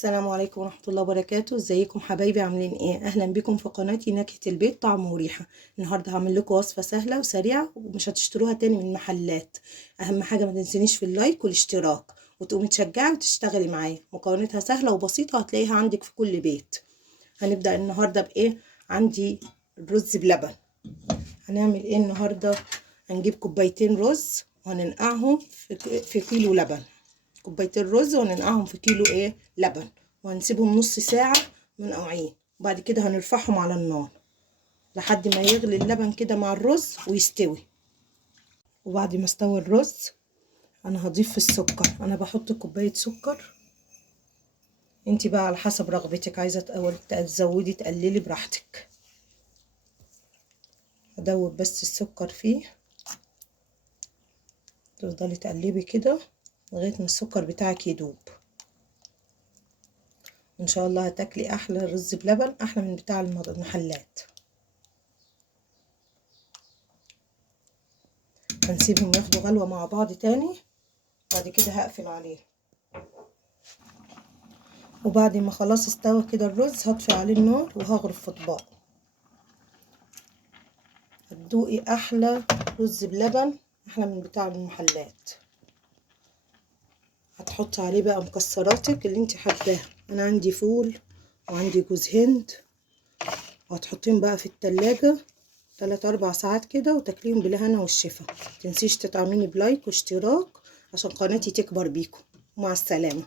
السلام عليكم ورحمة الله وبركاته. ازيكم حبايبي، عاملين ايه؟ اهلا بكم في قناتي نكهة البيت طعم وريحة. النهاردة هعمل لكم وصفة سهلة وسريعة ومش هتشتروها تاني من محلات. اهم حاجة ما تنسونيش في اللايك والاشتراك وتقومي تشجعي وتشتغلي معايا. مكوناتها سهلة وبسيطة، هتلاقيها عندك في كل بيت. هنبدأ النهاردة بايه؟ عندي الرز بلبن. هنعمل ايه النهاردة؟ هنجيب كوبايتين رز وهننقعهم في كيلو لبن. كوبايتين رز وننقعهم في كيلو لبن، وهنسيبهم نص ساعة منقوعين. وبعد كده هنرفعهم على النار لحد ما يغلي اللبن كده مع الرز ويستوي. وبعد ما استوى الرز انا هضيف السكر. انا بحط كوباية سكر، انتي بقى على حسب رغبتك، عايزة تزودي تقللي براحتك. هدوب بس السكر فيه، تفضلي تقلبي كده لغاية ما السكر بتاعك يدوب. ان شاء الله هتاكلي احلى رز بلبن، احلى من بتاع المحلات. هنسيبهم ياخدوا غلوة مع بعض تاني، بعد كده هقفل عليه. وبعد ما خلاص استوى كده الرز هطفي عليه النار وهغرف في اطباق. هتدوقي احلى رز بلبن، احلى من بتاع المحلات. هتحطي عليه بقى مكسراتك اللي انت حباها. انا عندي فول وعندي جوز هند، وهتحطيهم بقى في التلاجة 3-4 ساعات كده وتاكليهم بالهنا والشفا. متنسيش تطعميني بلايك واشتراك عشان قناتي تكبر بيكم. مع السلامة.